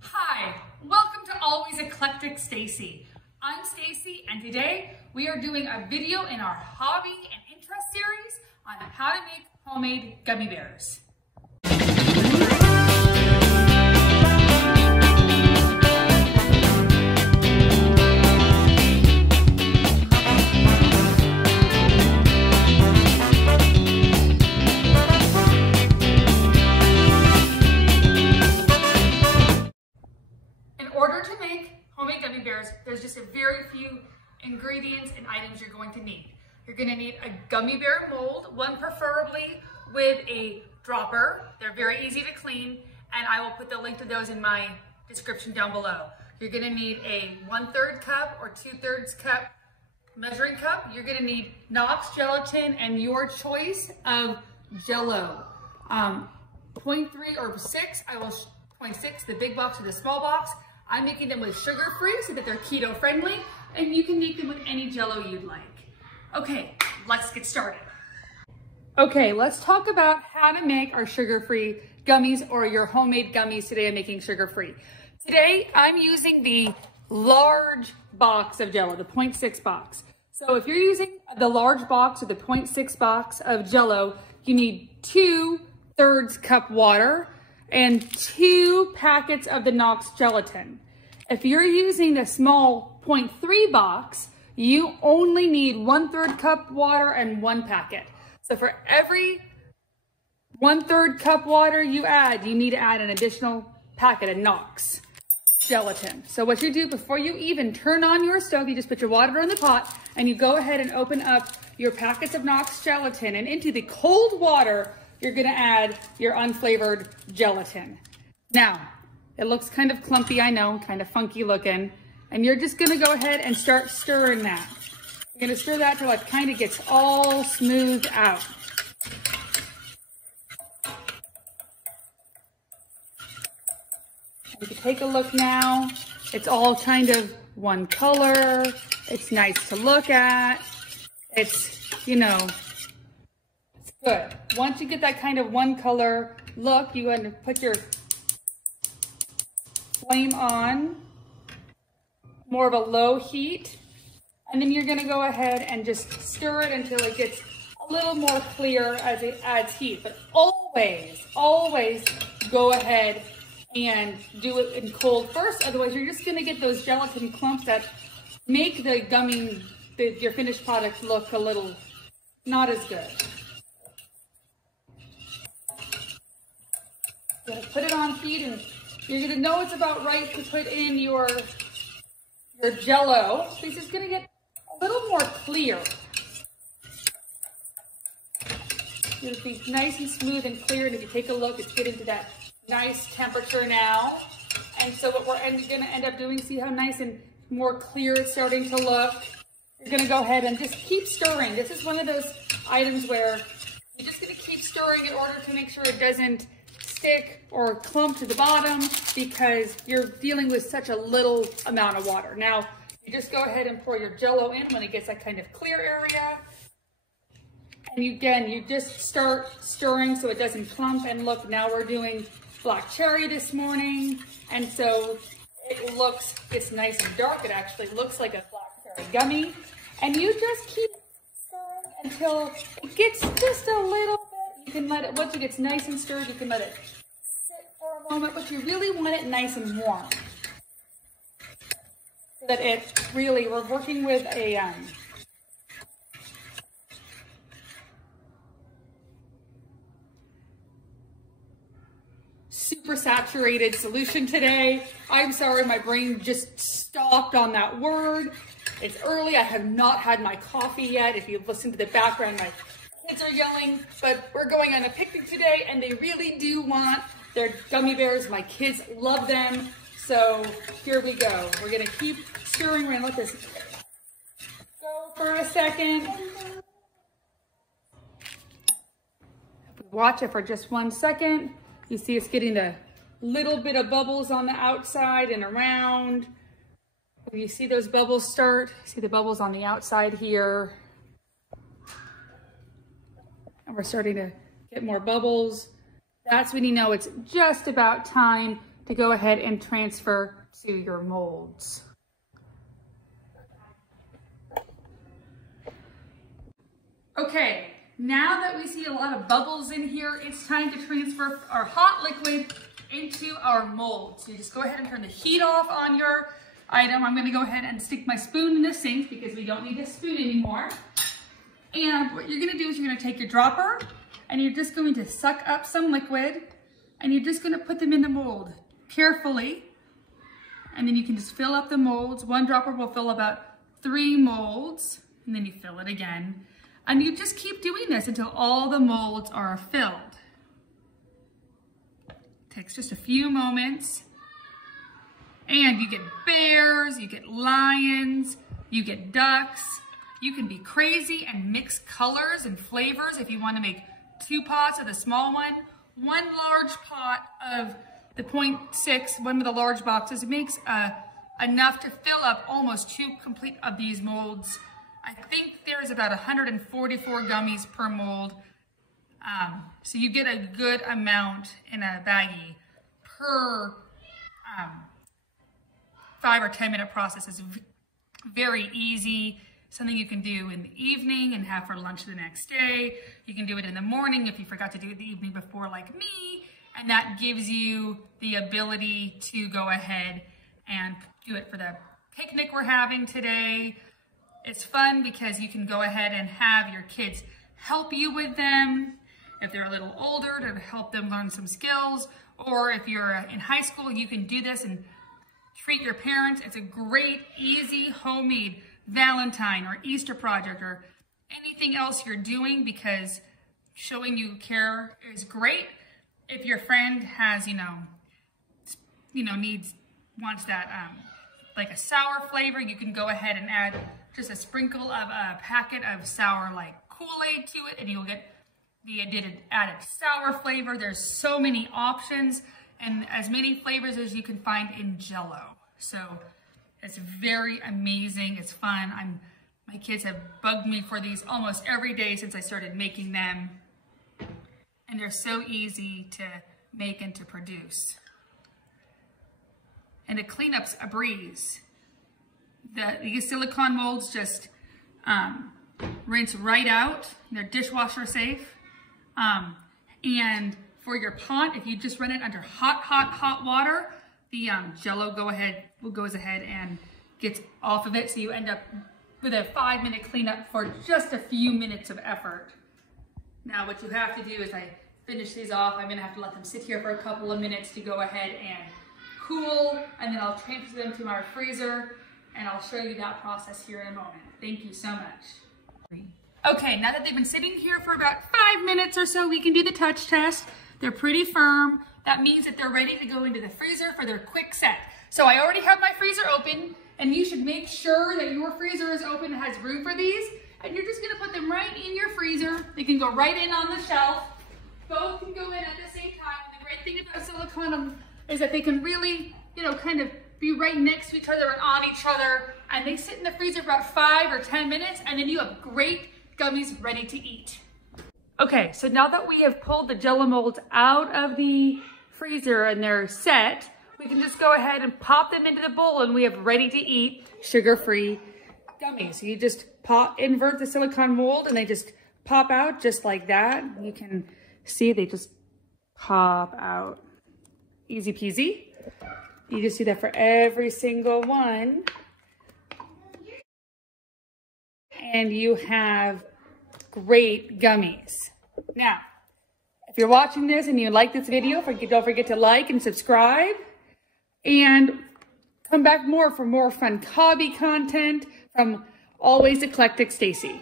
Hi, welcome to Always Eclectic Stacy. I'm Stacy, and today we are doing a video in our hobby and interest series on how to make homemade gummy bears. There's just a very few ingredients and items you're going to need. You're going to need a gummy bear mold, one preferably with a dropper. They're very easy to clean, and I will put the link to those in my description down below. You're going to need a 1/3 cup or 2/3 cup measuring cup. You're going to need Knox gelatin and your choice of Jello. 0.3 or 6, 0.6, the big box or the small box. I'm making them with sugar-free so that they're keto friendly, and you can make them with any Jello you'd like. Okay, let's get started. Okay, let's talk about how to make our sugar-free gummies or your homemade gummies. Today I'm making sugar-free. Today I'm using the large box of Jello, the 0.6 box. So if you're using the large box or the 0.6 box of Jello, you need 2/3 cup water and 2 packets of the Knox gelatin. If you're using the small 0.3 box, you only need 1/3 cup water and 1 packet. So for every 1/3 cup water you need to add an additional packet of Knox gelatin. So what you do before you even turn on your stove, you just put your water in the pot and you go ahead and open up your packets of Knox gelatin, and into the cold water, you're gonna add your unflavored gelatin. Now, it looks kind of clumpy, I know, kind of funky looking, and you're just gonna go ahead and start stirring that. You're gonna stir that till it kind of gets all smoothed out. And if you take a look now, it's all kind of one color. It's nice to look at. It's, you know, good. Once you get that kind of one color look, you want to put your flame on, more of a low heat, and then you're going to go ahead and just stir it until it gets a little more clear as it adds heat. But always go ahead and do it in cold first, otherwise you're just going to get those gelatin clumps that make the gummy, your finished product look a little not as good. Put it on heat, and you're gonna know it's about right to put in your Jello. This is gonna get a little more clear. It'll be nice and smooth and clear, and if you take a look, it's getting to that nice temperature now. And so what we're gonna end up doing, see how nice and more clear it's starting to look? You're gonna go ahead and just keep stirring. This is one of those items where you're just gonna keep stirring in order to make sure it doesn't stick or clump to the bottom, because you're dealing with such a little amount of water. Now, you just go ahead and pour your Jello in when it gets that kind of clear area. And you just start stirring so it doesn't clump. And look, now we're doing black cherry this morning. And so it's nice and dark. It actually looks like a black cherry gummy. And you just keep stirring until it gets just a little bit. You can let it, once it gets nice and stirred, you can let it sit for a moment, but you really want it nice and warm. So that we're working with a super saturated solution today. I'm sorry, my brain just stopped on that word. It's early, I have not had my coffee yet. If you listen to the background, my kids are yelling, but we're going on a picnic today, and they really do want their gummy bears. My kids love them. So here we go. We're gonna keep stirring. We're gonna let this go for a second. Watch it for just 1 second. You see it's getting a little bit of bubbles on the outside and around. When you see those bubbles start, see the bubbles on the outside here. And we're starting to get more bubbles. That's when you know it's just about time to go ahead and transfer to your molds. Okay, now that we see a lot of bubbles in here, it's time to transfer our hot liquid into our mold. So you just go ahead and turn the heat off on your item. I'm gonna go ahead and stick my spoon in the sink because we don't need a spoon anymore. And what you're gonna do is you're gonna take your dropper and you're just going to suck up some liquid and you're just gonna put them in the mold carefully. And then you can just fill up the molds. One dropper will fill about 3 molds, and then you fill it again. And you just keep doing this until all the molds are filled. Takes just a few moments. And you get bears, you get lions, you get ducks. You can be crazy and mix colors and flavors if you want to make 2 pots of the small one. 1 large pot of the 0.6, one of the large boxes, makes enough to fill up almost 2 complete of these molds. I think there's about 144 gummies per mold. So you get a good amount in a baggie per 5 or 10 minute process. It's very easy, something you can do in the evening and have for lunch the next day. You can do it in the morning if you forgot to do it the evening before like me, and that gives you the ability to go ahead and do it for the picnic we're having today. It's fun because you can go ahead and have your kids help you with them if they're a little older to help them learn some skills, or if you're in high school, you can do this and treat your parents. It's a great, easy, homemade Valentine or Easter project or anything else you're doing, because showing you care is great. If your friend has, wants that like a sour flavor, you can go ahead and add just a sprinkle of a packet of sour like Kool-Aid to it, and you'll get the added sour flavor. There's so many options and as many flavors as you can find in Jell-O. So it's very amazing. It's fun. My kids have bugged me for these almost every day since I started making them. And they're so easy to make and to produce. And the cleanup's a breeze. These silicone molds just rinse right out. They're dishwasher safe. And for your pot, if you just run it under hot water, the Jell-O goes ahead and gets off of it. So you end up with a 5-minute cleanup for just a few minutes of effort. Now what you have to do is I finish these off. I'm gonna have to let them sit here for a couple of minutes to go ahead and cool, and then I'll transfer them to my freezer, and I'll show you that process here in a moment. Thank you so much. Okay, now that they've been sitting here for about 5 minutes or so, we can do the touch test. They're pretty firm. That means that they're ready to go into the freezer for their quick set. So I already have my freezer open, and you should make sure that your freezer is open and has room for these. And you're just gonna put them right in your freezer. They can go right in on the shelf. Both can go in at the same time. And the great thing about silicone is that they can really, kind of be right next to each other and on each other. And they sit in the freezer for about 5 or 10 minutes, and then you have great gummies ready to eat. Okay, so now that we have pulled the Jell-O molds out of the freezer and they're set, we can just go ahead and pop them into the bowl, and we have ready to eat sugar-free gummies. So you just invert the silicone mold and they just pop out just like that. You can see they just pop out. Easy peasy. You just do that for every single one. And you have great gummies. Now, if you're watching this and you like this video, don't forget to like and subscribe. And come back for more fun hobby content from Always Eclectic Stacy.